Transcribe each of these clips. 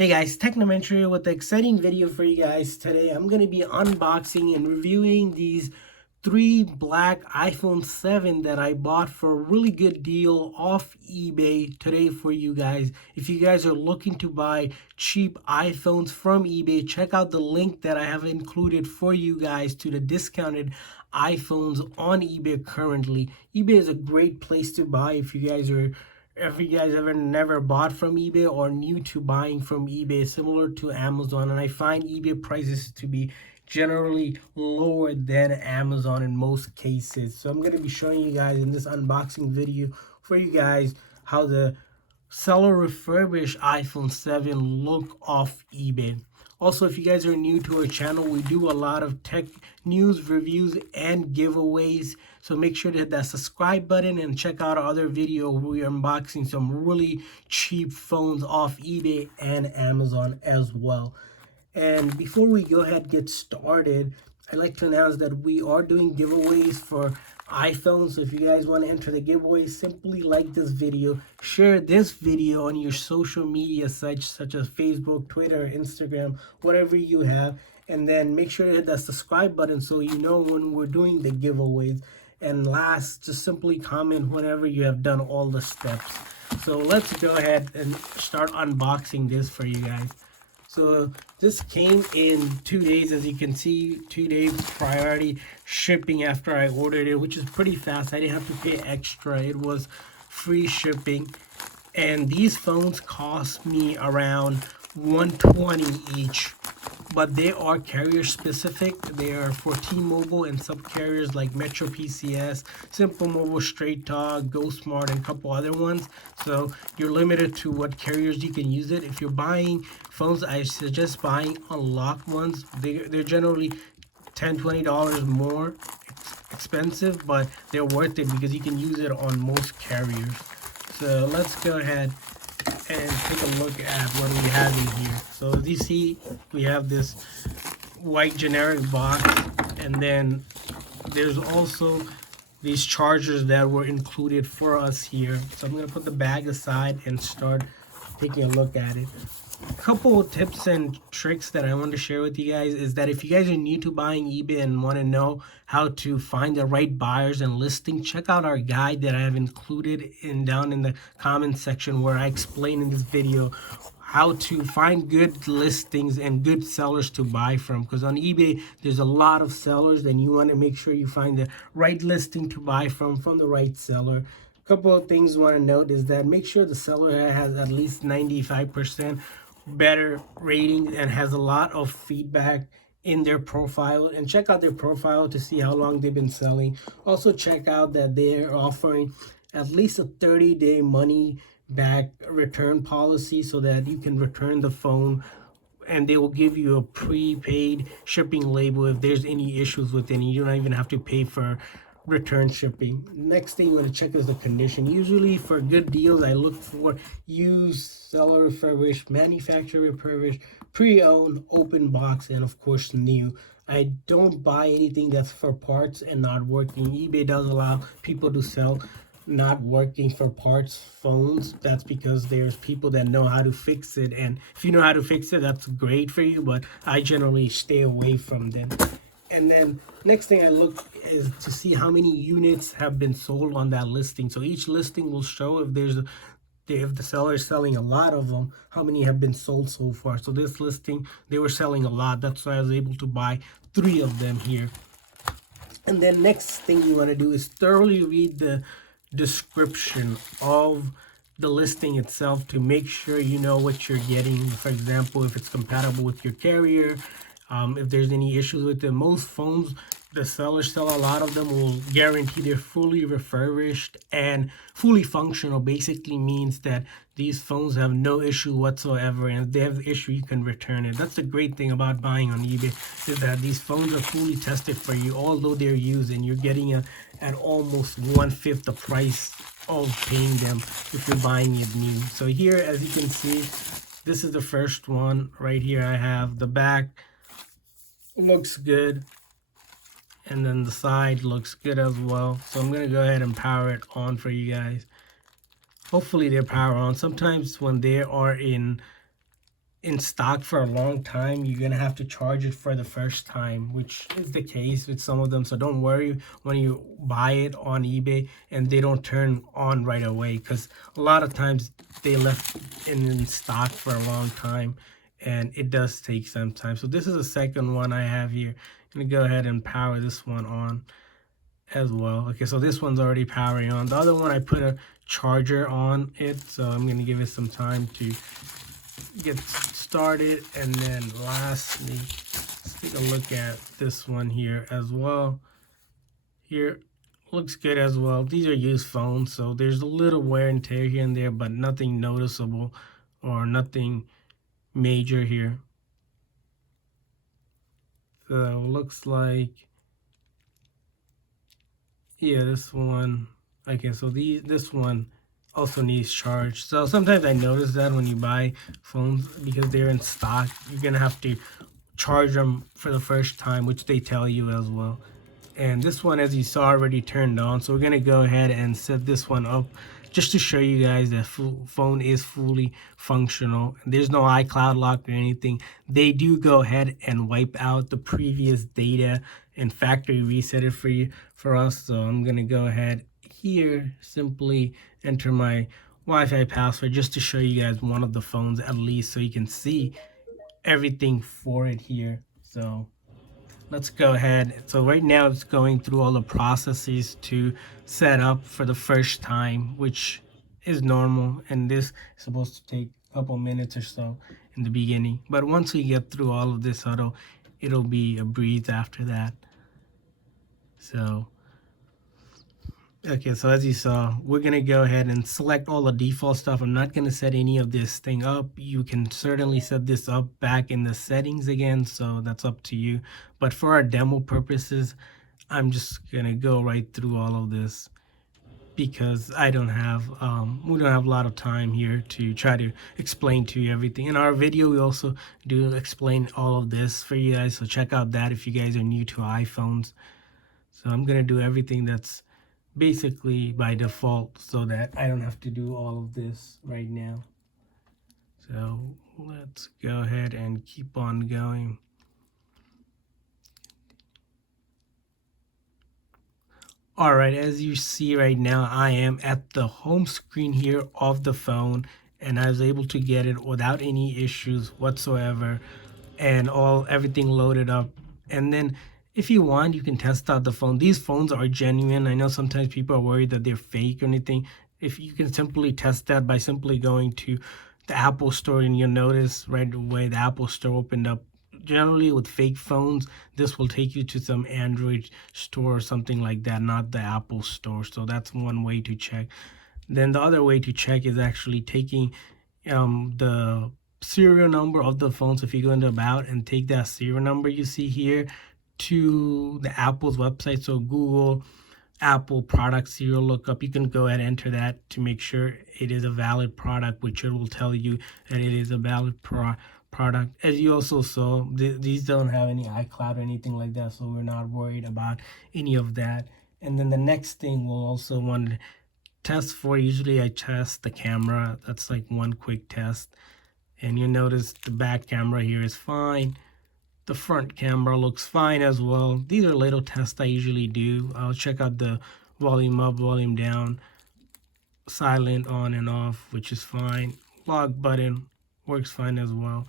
Hey guys, Technomentary with an exciting video for you guys today. I'm going to be unboxing and reviewing these 3 black iPhone 7 that I bought for a really good deal off eBay today for you guys. If you guys are looking to buy cheap iPhones from eBay, check out the link that I have included for you guys to the discounted iPhones on eBay currently. eBay is a great place to buy if you guys ever never bought from eBay or new to buying from eBay, similar to Amazon. And I find eBay prices to be generally lower than Amazon in most cases. So I'm going to be showing you guys in this unboxing video for you guys how the seller refurbished iPhone 7 look off eBay. Also, if you guys are new to our channel, we do a lot of tech news, reviews, and giveaways. So make sure to hit that subscribe button and check out our other video where we are unboxing some really cheap phones off eBay and Amazon as well. And before we go ahead and get started, I'd like to announce that we are doing giveaways for iPhones. So if you guys want to enter the giveaway, simply like this video, share this video on your social media sites such as Facebook, Twitter, Instagram, whatever you have, and then make sure to hit that subscribe button so you know when we're doing the giveaways. And last, just simply comment whenever you have done all the steps. So let's go ahead and start unboxing this for you guys. So this came in 2 days, as you can see, 2 days priority shipping after I ordered it, which is pretty fast. I didn't have to pay extra. It was free shipping. And these phones cost me around $120 each, but they are carrier specific. They are for T-Mobile and sub carriers like Metro PCS, Simple Mobile, Straight Talk, GoSmart, and a couple other ones. So you're limited to what carriers you can use it. If you're buying phones, I suggest buying unlocked ones. They're generally $10-20 more expensive, but they're worth it because you can use it on most carriers. So let's go ahead and take a look at what we have in here. So as you see, we have this white generic box, and then there's also these chargers that were included for us here. So I'm going to put the bag aside and start taking a look at it. A couple of tips and tricks that I want to share with you guys is that if you guys are new to buying eBay and want to know how to find the right buyers and listing, check out our guide that I have included down in the comments section, where I explain in this video how to find good listings and good sellers to buy from. Because on eBay, there's a lot of sellers, and you want to make sure you find the right listing to buy from the right seller. A couple of things you want to note is that make sure the seller has at least 95% better rating and has a lot of feedback in their profile, and check out their profile to see how long they've been selling. Also check out that they're offering at least a 30-day money back return policy so that you can return the phone, and they will give you a prepaid shipping label if there's any issues with it. You don't even have to pay for return shipping. Next thing you want to check is the condition. Usually for good deals, I look for used, seller refurbished, manufacturer refurbished, pre-owned, open box, and of course new. I don't buy anything that's for parts and not working. eBay does allow people to sell not working for parts phones. That's because there's people that know how to fix it, and if you know how to fix it, that's great for you, but I generally stay away from them. And then next thing I look is to see how many units have been sold on that listing. So each listing will show if the seller is selling a lot of them, how many have been sold so far. So this listing, they were selling a lot. That's why I was able to buy 3 of them here. And then next thing you want to do is thoroughly read the description of the listing itself to make sure you know what you're getting. For example, if it's compatible with your carrier, if there's any issues with them. Most phones, the sellers sell a lot of them, will guarantee they're fully refurbished and fully functional. Basically means that these phones have no issue whatsoever, and if they have the issue, you can return it. That's the great thing about buying on eBay, is that these phones are fully tested for you, although they're used, and you're getting it at almost 1/5 the price of paying them if you're buying it new. So here, as you can see, this is the first one right here. I have the back. Looks good, and then the side looks good as well. So I'm gonna go ahead and power it on for you guys. Hopefully they're power on. Sometimes when they are in in stock for a long time, you're gonna have to charge it for the first time, which is the case with some of them. So don't worry when you buy it on eBay and they don't turn on right away, because a lot of times they left in stock for a long time and it does take some time. So this is the second one I have here. I'm gonna go ahead and power this one on as well. Okay, so this one's already powering on. The other one I put a charger on it, so I'm gonna give it some time to get started. And then lastly, let's take a look at this one here as well. Here looks good as well. These are used phones, so there's a little wear and tear here and there, but nothing noticeable or nothing major here. So looks like, yeah, this one. Okay, so this one also needs charge. So sometimes I notice that when you buy phones, because they're in stock, you're gonna have to charge them for the first time, which they tell you as well. And this one, as you saw, already turned on, so we're gonna go ahead and set this one up just to show you guys that phone is fully functional. There's no iCloud lock or anything. They do go ahead and wipe out the previous data and factory reset it for us. So I'm gonna go ahead here, simply enter my Wi-Fi password just to show you guys one of the phones at least, so you can see everything for it here. So let's go ahead. So right now it's going through all the processes to set up for the first time, which is normal, and this is supposed to take a couple minutes or so in the beginning. But once we get through all of this, it'll be a breeze after that. So okay, so as you saw, we're gonna go ahead and select all the default stuff. I'm not gonna set any of this thing up. You can certainly set this up back in the settings again, so that's up to you. But for our demo purposes, I'm just gonna go right through all of this because we don't have a lot of time here to try to explain to you everything. In our video, we also do explain all of this for you guys, so check out that if you guys are new to iPhones. So I'm gonna do everything that's basically by default so that I don't have to do all of this right now. So let's go ahead and keep on going. All right, as you see right now, I am at the home screen here of the phone, and I was able to get it without any issues whatsoever, and everything loaded up. And then if you want, you can test out the phone. These phones are genuine. I know sometimes people are worried that they're fake or anything. If you can simply test that by simply going to the Apple Store, and you'll notice right away the Apple Store opened up. Generally with fake phones, this will take you to some Android store or something like that, not the Apple Store. So that's one way to check. Then the other way to check is actually taking the serial number of the phone. So if you go into About and take that serial number you see here to the Apple's website, so Google Apple product serial lookup, you can go ahead and enter that to make sure it is a valid product, which it will tell you that it is a valid product. As you also saw, these don't have any iCloud or anything like that, so we're not worried about any of that. And then the next thing we'll also want to test for, usually I test the camera. That's like one quick test, and you notice the back camera here is fine. The front camera looks fine as well. These are little tests I usually do. I'll check out the volume up, volume down, silent on and off, which is fine. Lock button works fine as well.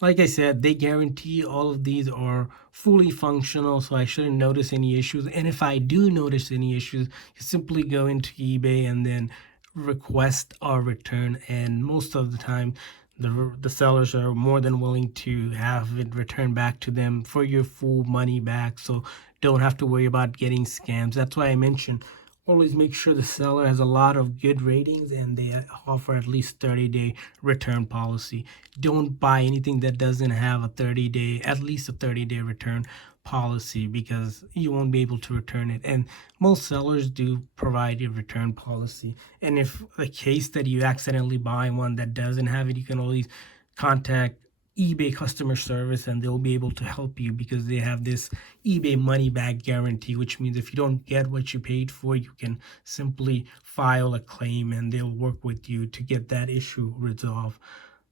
Like I said, they guarantee all of these are fully functional, so I shouldn't notice any issues. And if I do notice any issues, you simply go into eBay and then request a return. And most of the time, the sellers are more than willing to have it returned back to them for your full money back. So don't have to worry about getting scams. That's why I mentioned always make sure the seller has a lot of good ratings and they offer at least 30-day return policy. Don't buy anything that doesn't have at least a 30-day return policy, because you won't be able to return it. And most sellers do provide a return policy. And if the case that you accidentally buy one that doesn't have it, you can always contact eBay customer service and they'll be able to help you, because they have this eBay money back guarantee, which means if you don't get what you paid for, you can simply file a claim and they'll work with you to get that issue resolved.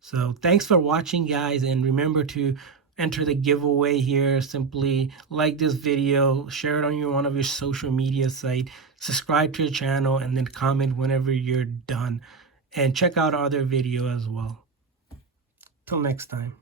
So thanks for watching, guys, and remember to enter the giveaway here. Simply like this video, share it on one of your social media site, subscribe to the channel, and then comment whenever you're done. And check out our other video as well. Till next time.